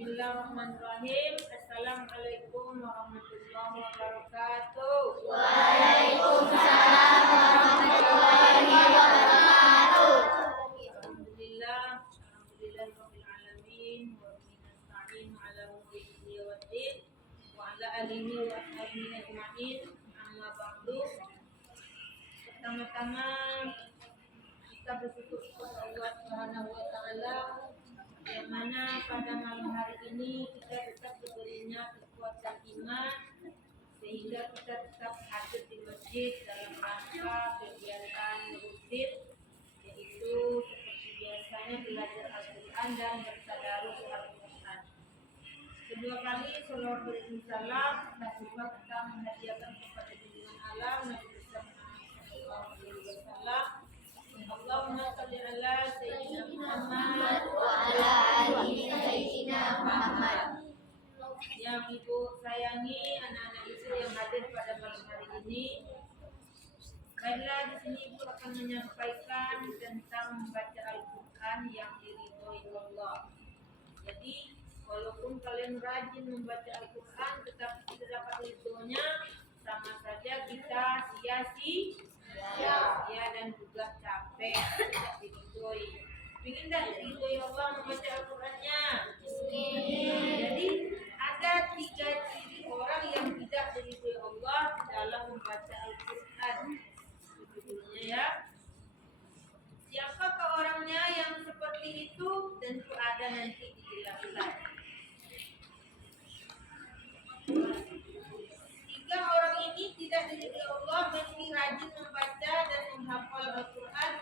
Bismillahirrahmanirrahim. Assalamualaikum warahmatullahi wabarakatuh. Waalaikumsalam warahmatullahi wabarakatuh. Alhamdulillahirabbil alamin wa bihi nasta'in ala umuri dunya waddin wa ala alihi wa sahbihi ajma'in. Amma ba'du. Pertama-tama kita bersyukur kepada Allah Subhanahu wa taala yang mana pada malam hari ini kita tetap diberinya kekuatan iman sehingga kita tetap hadir di masjid dalam rangka kegiatan rutin, yaitu seperti biasanya belajar Al-Quran dan bertadarus Al-Quran. Kedua kali salawat salam tak lupa kita menghadiahkan kepada junjungan alam Nabi Muhammad sallallahu alaihi wasallam. Allahumma shalli ala sayyidina Muhammad wa ala ali sayyidina Muhammad. Yang ibu sayangi anak-anak ibu yang hadir pada malam hari ini. Baiklah, di sini ibu akan menyampaikan tentang membaca Al-Quran yang diridhoi Allah. Jadi, walaupun kalian rajin membaca Al-Quran, tetapi tidak dapat ridhonya, sama saja kita sia-sia dan juga capek, tidak diridhoi. Ingin tidak diridhoi Allah membaca Al-Qurannya? Jadi ada 3 ciri orang yang tidak diridhoi Allah dalam membaca Al-Quran. Sebetulnya ya. Siapakah orangnya yang seperti itu? Tentu ada nanti dijelaskan. 3 orang ini tidak diridhoi Allah meski rajin membaca dan menghafal Al-Quran.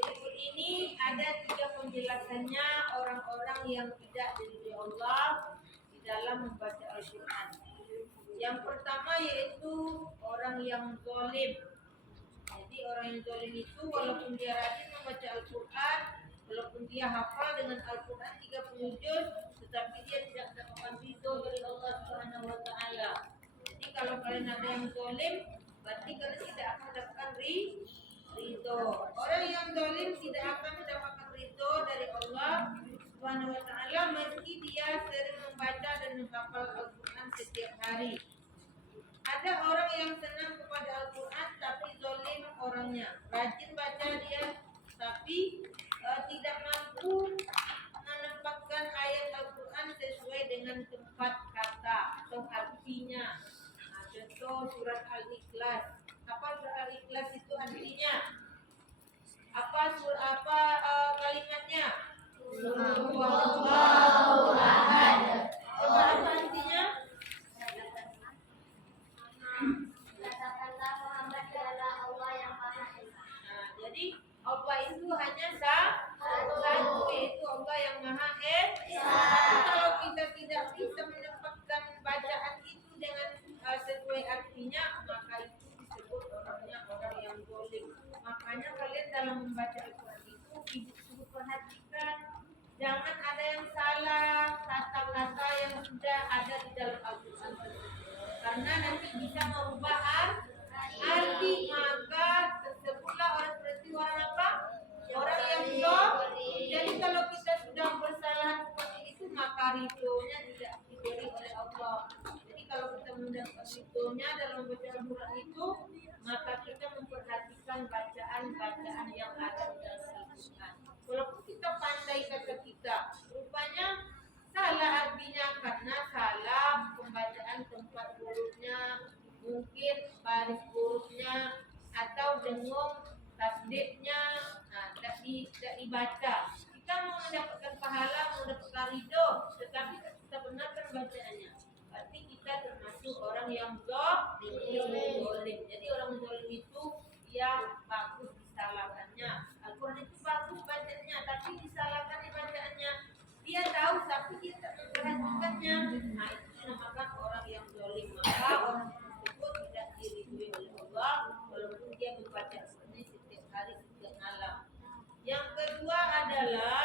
Berikut ini ada 3 penjelasannya orang-orang yang tidak diridhoi Allah di dalam membaca Al-Quran. Yang pertama yaitu orang yang zalim. Jadi orang yang zalim itu walaupun dia rajin membaca Al-Quran, walaupun dia hafal dengan Al-Quran 30 juz, tetapi dia tidak mendapatkan ridho dari Allah Subhanahu wa taala. Jadi kalau kalian ada yang zalim, berarti kalian tidak akan mendapatkan ridho. Orang yang zalim tidak akan mendapatkan ridho dari Allah Subhanahu wa taala meski dia sering membaca dan menghafal Al-Quran setiap hari. Ada orang yang senang kepada Al-Quran tapi zalim orangnya. Rajin baca dia tapi tidak mampu menempatkan ayat Al-Quran sesuai dengan tempat kata atau artinya. Nah, contoh surat Al-Ikhlas. Apa surat Al-Ikhlas itu artinya? Apa kalimatnya? Allahu ahad. Coba apa artinya? Katakanlah Muhammad adalah Allah yang Maha Esa. Nah, jadi Allah itu hanya satu, yaitu Allah yang Maha Esa. Tapi kalau kita tidak bisa mendapatkan bacaan itu dengan sesuai artinya, maka itu disebut orangnya orang yang zalim. Makanya kalian dalam membaca Al-Quran itu ibu perhatikan, jangan ada yang salah kata-kata yang sudah ada di dalam Al-Quran tersebut. Karena nanti bisa merubah arti, maka tersebutlah orang seperti orang apa? Orang yang zalim. Jadi kalau kita sudah bersalah seperti itu, maka ridhonya tidak diberi oleh Allah. Jadi kalau kita mendapat ridhonya dalam membaca Al-Quran itu, maka kita memperhatikan bacaan-bacaan yang ada di dalam Al-Quran. Walaupun kita pandai kata kita, rupanya salah artinya karena salah pembacaan tempat hurufnya, mungkin baris hurufnya atau dengung tasdidnya, tidak dibaca. Kita mau mendapatkan pahala, mau mendapatkan ridho, tetapi kita benarkan bacaannya. Berarti kita termasuk orang yang zalim. Jadi orang zalim itu dia bagus disalahkannya. Al-Quran itu bagus bacanya, tapi disalahkan bacaannya. Dia tahu tapi dia tak memperhatikannya. Nah, itu dinamakan orang yang zalim. Maka orang tersebut tidak diridhoi oleh Allah walaupun dia membaca Al-Quran setiap hari setiap malam. Yang kedua adalah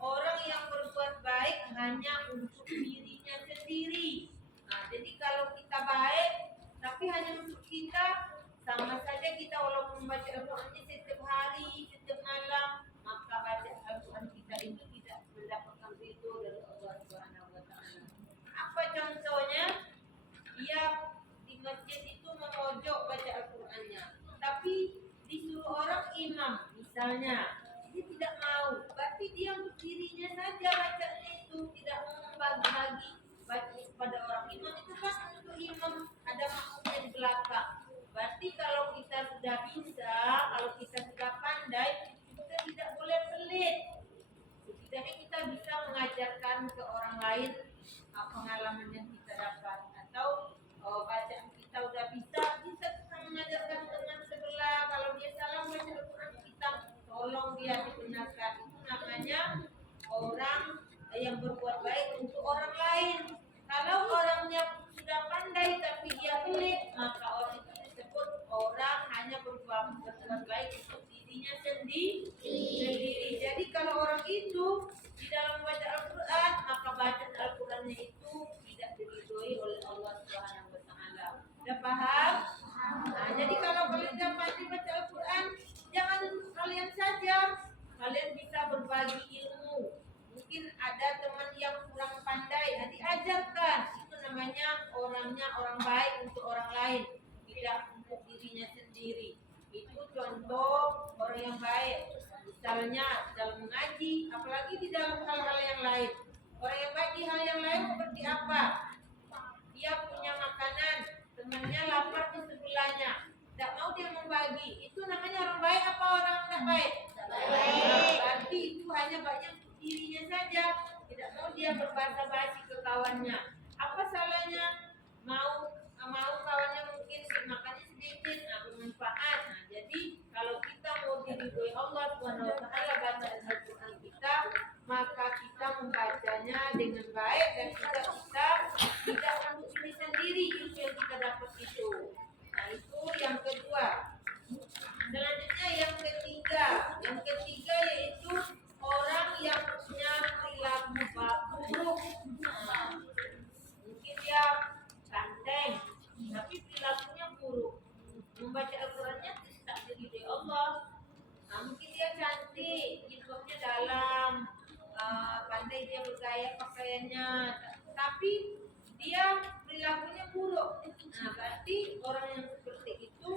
orang yang berbuat baik hanya untuk dirinya sendiri. Nah, jadi kalau kita baik tapi hanya untuk kita, sama saja kita walaupun membaca Al-Quran setiap hari setiap malam, maka baca Al-Quran kita itu tidak mendapatkan ridho dari misalnya dia tidak mau, berarti dia untuk dirinya saja bacanya itu, tidak mau membagi-bagi baca kepada orang. Imam itu kan untuk imam, ada makmumnya di belakang. Berarti kalau kita sudah bisa, kalau kita sudah pandai, kita tidak boleh pelit. Setidaknya kita bisa mengajarkan ke orang lain pengalaman yang kita dapat, atau bacaan kita udah bisa kita mengajarkan dengan sebelah. Kalau dia salah baca Al-Quran, kita tolong dia dibenarkan. Itu namanya orang yang berbuat baik untuk orang lain. Kalau orangnya sudah pandai tapi dia pelit, maka orang itu disebut orang hanya berbuat baik untuk dirinya sendiri. Jadi kalau orang itu di dalam membaca Al-Quran, maka bacaan Al-Qurannya itu tidak diridhoi oleh Allah Subhanahu wa Ta'ala. Udah paham? Nah, jadi kalau kalian tidak pandai baca Al-Quran, jangan kalian saja, kalian bisa berbagi ilmu. Mungkin ada teman yang kurang pandai, diajarkan. Itu namanya orangnya orang baik untuk orang lain, tidak untuk dirinya sendiri. Itu contoh orang yang baik. Misalnya dalam mengaji, apalagi di dalam hal-hal yang lain. Orang yang baik di hal yang lain seperti apa? Dia punya makanan, temannya lapar di sebelahnya, tidak mau dia membagi. Itu namanya orang baik apa orang tidak baik? Baik. Berarti itu hanya baiknya untuk dirinya saja, tidak mau dia berbahasa basi ke kawannya. Apa salahnya? Mau kawannya mungkin makannya sedikit, bermanfaat. Nah, jadi kalau kita mau diridhoi Allah Subhanahu wa Ta'ala bacaan Al-Quran kita, maka kita membacanya dengan baik dan kita tidak untuk diri sendiri ilmu yang kita dapat itu. Nah, itu yang kedua. Selanjutnya yang ketiga. Yang ketiga yaitu orang yang punya perilaku buruk. Nah, mungkin dia ganteng, tapi perilakunya buruk. Membaca Al-Qurannya tak diridhoi Allah. Nah, mungkin dia cantik, jilbabnya dalam, pandai dia bergaya pakaiannya, tapi dia perilakunya buruk. Nah, berarti orang yang seperti itu,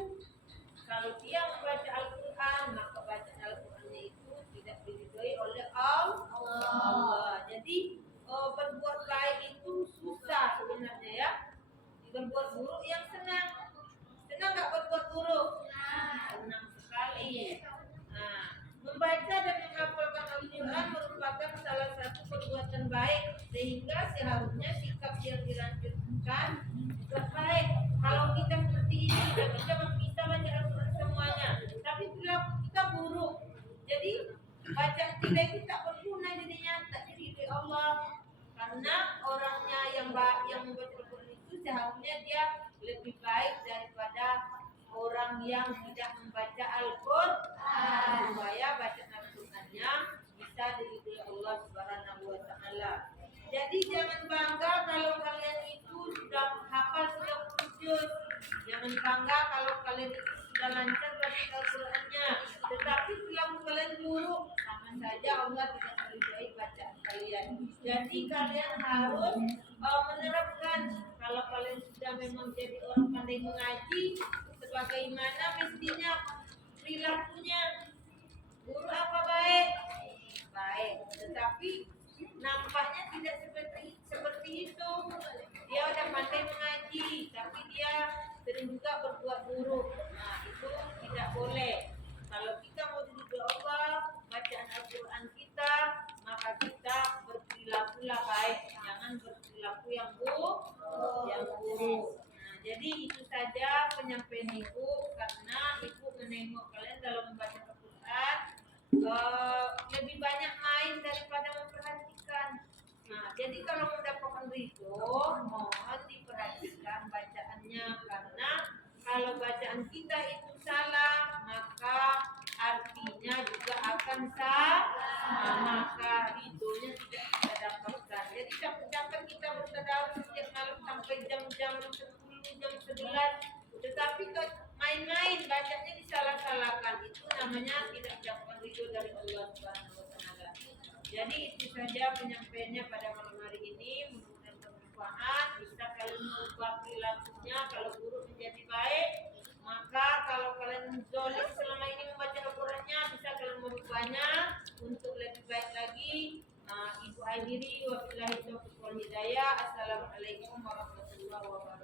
kalau dia membaca Al-Quran, maka bacaan Al-Qurannya itu tidak diridhoi oleh Allah. Jadi berbuat baik itu susah sebenarnya ya. Berbuat buruk yang senang nggak berbuat buruk? Senang sekali. Nah, membaca dan menghafalkan Al-Quran merupakan salah satu perbuatan baik, sehingga seharusnya sikap yang dilanjutkan juga baik. Kalau kita seperti ini, kita bisa baca Al-Quran semuanya, tapi perilaku kita buruk, jadi bacaan kita itu tak berguna, jadinya tak diridhoi Allah. Karena orangnya yang membaca Al-Quran itu seharusnya dia lebih baik daripada orang yang tidak membaca Al-Quran, supaya bacaan Al-Qurannya bisa diridhoi Allah Subhanahu wa Ta'ala. Jadi jangan bangga kalau kalian itu sudah hafal 30 juz. Jangan bangga kalau kalian itu sudah lancar baca Al-Qurannya, tetapi perilaku kalian buruk, sama saja Allah tidak meridhoi bacaan kalian. Jadi kalian harus menerapkan. Kalau kalian sudah memang jadi orang pandai mengaji, sebagaimana mestinya perilakunya. Buruk apa baik? Baik, tetapi nampaknya tidak seperti itu. Dia udah pandai mengaji, tapi dia sering juga berbuat buruk. Nah, itu tidak boleh. Kalau kita mau diridhoi Allah, bacaan Al-Quran kita, maka kita berperilakulah baik, jangan berperilaku yang buruk. Nah, jadi itu saja penyampaian ibu, karena ibu menengok kalian dalam membaca Al-Quran lebih banyak main daripada memperhatikan. Nah, jadi kalau mendapatkan ridho, mohon diperhatikan bacaannya, karena kalau bacaan kita itu salah, maka artinya juga akan salah, maka ridhonya tidak kita dapatkan. Jadi capek-capek kita bertadarus setiap malam sampai jam-jam 10, jam 11, tetapi main-main bacanya disalah-salahkan, itu namanya tidak mendapatkan ridho dari Allah Subhanahu wa Ta'ala. Jadi itu saja penyampaiannya pada malam hari ini. Mudah-mudahan bermanfaat, bisa kalian mengubah perilakunya. Kalau buruk menjadi baik, maka kalau kalian zalim selama ini membaca Al-Qurannya, bisa kalian Wa akhiri wa billahi taufiq wal hidayah. Assalamualaikum warahmatullahi wabarakatuh.